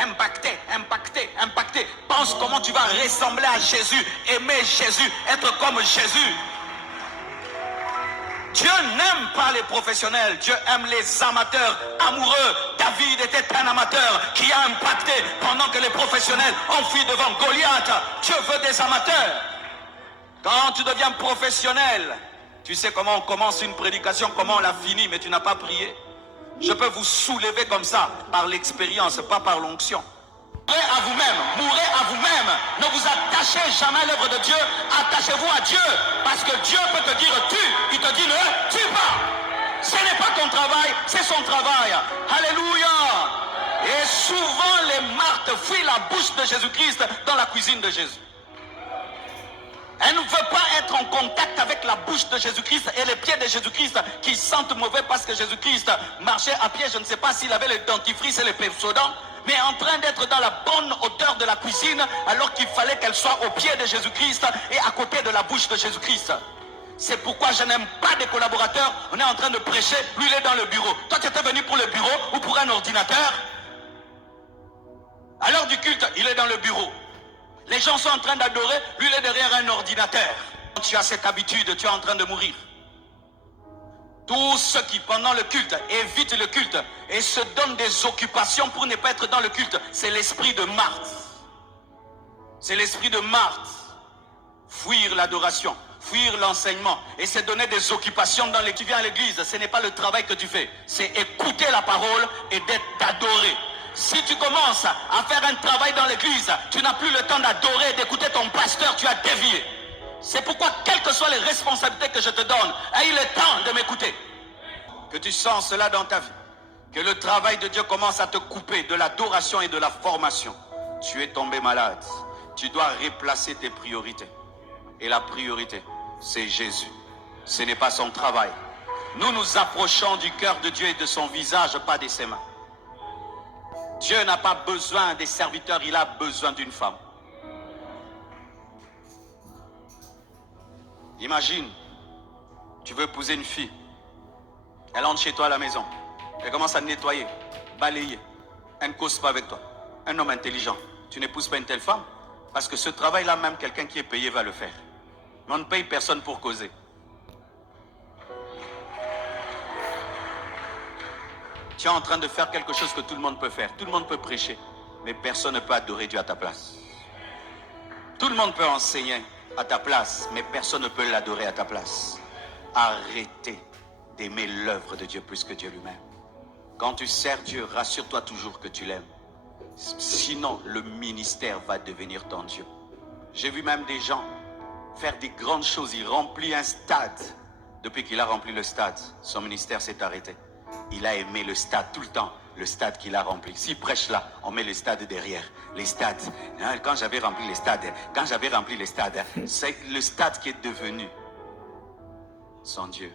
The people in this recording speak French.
impacter. Pense comment tu vas ressembler à Jésus, aimer Jésus, être comme Jésus. Dieu n'aime pas les professionnels, Dieu aime les amateurs amoureux. David était un amateur qui a impacté pendant que les professionnels ont fui devant Goliath. Dieu veut des amateurs. Quand tu deviens professionnel, tu sais comment on commence une prédication, comment on la finit, mais tu n'as pas prié. Je peux vous soulever comme ça, par l'expérience, pas par l'onction. Mourrez à vous-même, mourrez à vous-même. Ne vous attachez jamais à l'œuvre de Dieu, attachez-vous à Dieu. Parce que Dieu peut te dire tue, il te dit ne tue pas. Ce n'est pas ton travail, c'est son travail. Alléluia. Et souvent les Marthes fuient la bouche de Jésus-Christ dans la cuisine de Jésus. Elle ne veut pas être en contact avec la bouche de Jésus-Christ et les pieds de Jésus-Christ qui sentent mauvais parce que Jésus-Christ marchait à pied. Je ne sais pas s'il avait le dentifrice et le Pepsodent, mais en train d'être dans la bonne odeur de la cuisine alors qu'il fallait qu'elle soit au pied de Jésus-Christ et à côté de la bouche de Jésus-Christ. C'est pourquoi je n'aime pas des collaborateurs. On est en train de prêcher, lui il est dans le bureau. Toi tu étais venu pour le bureau ou pour un ordinateur? À l'heure du culte, il est dans le bureau. Les gens sont en train d'adorer, lui il est derrière un ordinateur. Quand tu as cette habitude, tu es en train de mourir. Tous ceux qui pendant le culte évitent le culte et se donnent des occupations pour ne pas être dans le culte, c'est l'esprit de Marthe. C'est l'esprit de Marthe. Fuir l'adoration, fuir l'enseignement et se donner des occupations dans les... Tu viens à l'église, ce n'est pas le travail que tu fais, c'est écouter la parole et d'être adoré. Si tu commences à faire un travail dans l'église, tu n'as plus le temps d'adorer, d'écouter ton pasteur, tu as dévié. C'est pourquoi, quelles que soient les responsabilités que je te donne, aie le temps de m'écouter. Que tu sens cela dans ta vie. Que le travail de Dieu commence à te couper de l'adoration et de la formation. Tu es tombé malade. Tu dois replacer tes priorités. Et la priorité, c'est Jésus. Ce n'est pas son travail. Nous nous approchons du cœur de Dieu et de son visage, pas de ses mains. Dieu n'a pas besoin des serviteurs, il a besoin d'une femme. Imagine, tu veux épouser une fille. Elle entre chez toi à la maison. Elle commence à nettoyer, balayer. Elle ne cause pas avec toi. Un homme intelligent. Tu n'épouses pas une telle femme. Parce que ce travail-là, même quelqu'un qui est payé va le faire. Mais on ne paye personne pour causer. Tu es en train de faire quelque chose que tout le monde peut faire. Tout le monde peut prêcher. Mais personne ne peut adorer Dieu à ta place. Tout le monde peut enseigner à ta place, mais personne ne peut l'adorer à ta place. Arrêtez d'aimer l'œuvre de Dieu plus que Dieu lui-même. Quand tu sers Dieu, rassure-toi toujours que tu l'aimes. Sinon, le ministère va devenir ton Dieu. J'ai vu même des gens faire des grandes choses. Il remplit un stade. Depuis qu'il a rempli le stade, son ministère s'est arrêté. Il a aimé le stade tout le temps, le stade qu'il a rempli. S'il prêche là, on met les stades derrière. Les stades. Quand j'avais rempli les stades, c'est le stade qui est devenu son Dieu.